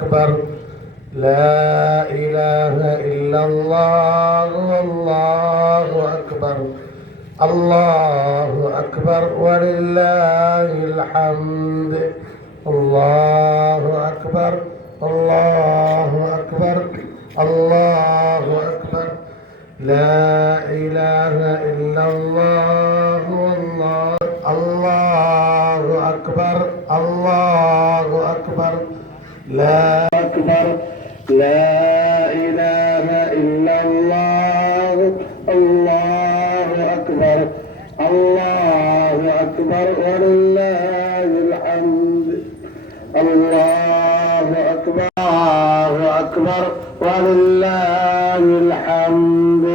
أكبر لا إله إلا الله والله أكبر الله أكبر ولله الحمد الله أكبر الله أكبر الله أكبر لا إله إلا الله والله الله أكبر الله أكبر لا أكبر لا إله إلا الله الله أكبر الله أكبر ولله الحمد الله أكبر الله أكبر ولله الحمد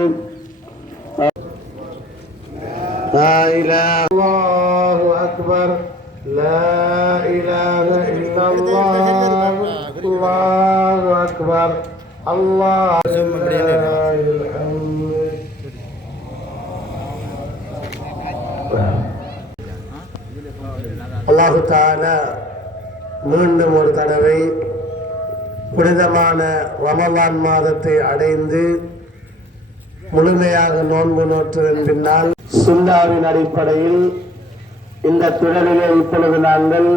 لا إله الله أكبر لا إله إلا الله الله أكبر الله الحمد அல்லாஹு தஆலா மீண்டும் ஒரு தடவை புனிதமான ரமலான் மாதத்தை அடைந்து முழுமையாக நோன்பு நோற்றதன் பின்னால் சுன்னாவின் அடிப்படையில் இந்த திடலிலே இப்பொழுது நாங்கள்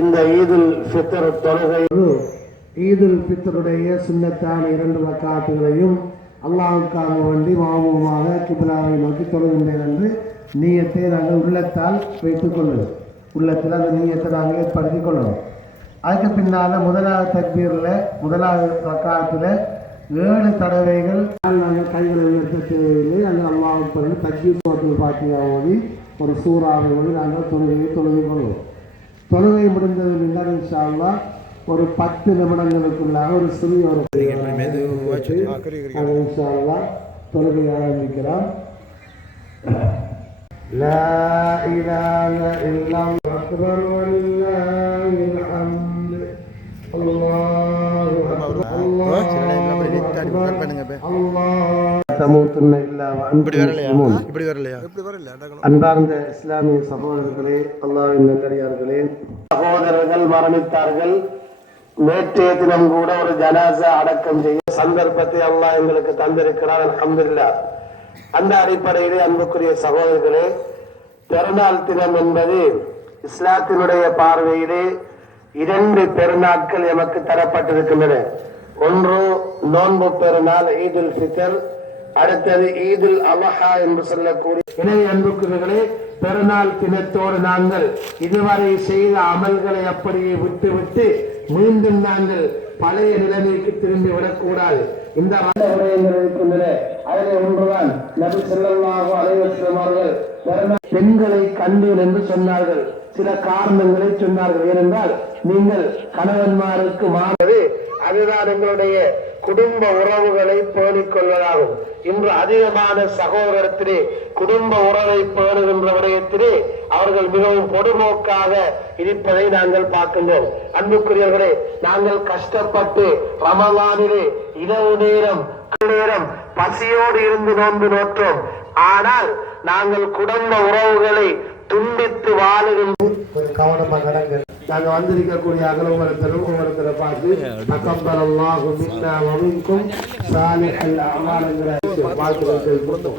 இந்த ஈதுல் ஃபித்ர் தொழுகை ஈதுல் ஃபித்ருடைய சுன்னத்தான 2 ரக்காத்துகளையும் அல்லாஹ்வுக்காக வேண்டி மாமூமாக கிப்லாவை நோக்கி தொழுகின்றேன் என்று நியத்தை நாங்கள் உள்ளத்தால் வைத்துக் கொள்ளுவோம். உள்ளத்தில் அந்த நியத்தை நாங்கள் ஏற்படுத்திக் கொள்ளணும். அதுக்கு பின்னால் முதலாவது தக்பீரில் முதலாவது ரக்காத்தில் 7 தடவைகள் நாங்கள் கைகளை உயர்த்த தேவையில்லை. நாங்கள் அல்லாஹ்வுக்கு பிறகு தக்பீர் சூரத்துல் ஃபாத்திஹா ஓதி ஒரு சூறாவை ஓதி நாங்கள் தொழுகையை தொழுது கொள்வோம். தொழுகை முடிந்தது பின்னர் இன்ஷா அல்லாஹ் ஒரு 10 நிமிடங்களுக்குள்ளாக ஒரு சிறிய ஒரு இன்ஷா அல்லாஹ் தொழுகை ஆரம்பிக்கிறோம். لا إله إلا الله أكبر ولله الحمد الله أكبر الله تموتن إلا وأنتم مسلمون. அன்பார்ந்த இஸ்லாமிய சகோதரர்களே, அல்லாஹ்வின் நல்லடியார்களே, சகோதரர்கள் மரணித்தார்கள். நேற்றைய தினம் கூட ஒரு ஜனாஸா அடக்கம் செய்ய சந்தர்ப்பத்தை அல்லாஹ் எங்களுக்கு தந்திருக்கிறார். அல்ஹம்துலில்லாஹ். அந்த அடிப்படையிலே அன்புக்குரிய சகோதரர்களே, பெருநாள் தினம் என்பது இஸ்லாத்தினுடைய பார்வையிலே 2 பெருநாட்கள் எமக்கு தரப்பட்டிருக்கின்றன. ஒன்று நோன்பு பெருநாள் ஈதுல் ஃபித்ர், அடுத்தது ஈதுல் அல்ஹா என்று சொல்லக்கூடிய. எனவே அன்புக்குரியவர்களே, பெருநாள் தினத்தோடு நாங்கள் இதுவரை செய்த அமல்களை அப்படியே விட்டுவிட்டு மீண்டும் நாங்கள் பழைய நிலைமைக்கு திரும்பி விடக்கூடாது. இந்த விடயங்கள் இருக்கின்றன. அதில் ஒன்றுதான் நபி ஸல்லல்லாஹு அலைஹி வஸல்லம் அவர்கள் பெண்களை கண்டேன் என்று சொன்னார்கள். சில காரணங்களை சொன்னார்கள். ஏனென்றால் நீங்கள் கணவன்மாருக்கு மாறுவது அதுதான் எங்களுடைய குடும்ப உறவுகளை பேணிக் கொள்வதாகும். இன்று அதிகமான சகோதரத்திலே குடும்ப உறவை பேணுகின்ற விடயத்திலே அவர்கள் மிகவும் பொதுநோக்காக இருப்பதை நாங்கள் பார்க்கின்றோம். அன்புக்குரியவர்களே, நாங்கள் கஷ்டப்பட்டு ரமலானிலே இரவு நேரம் பசியோடு இருந்து நோன்பு நோற்றோம். ஆனால் நாங்கள் குடும்ப உறவுகளை துண்டித்து வாழுகின்ற கவனமாக நடங்கள். நாங்க வந்திருக்கக்கூடிய அகலவரத்தரை பார்த்து தக்கபலல்லாஹு மின்னா வ மின்கும் சாலிஹல் அமால் என்கிற வாழ்த்துக்கள் கொடுத்தோம்.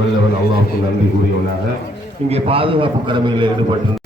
வல்லவன் அல்லாஹ்வுக்கு நன்றி கூறியவனாக இங்கே பாதுகாப்பு கடமைகளில் ஈடுபட்டு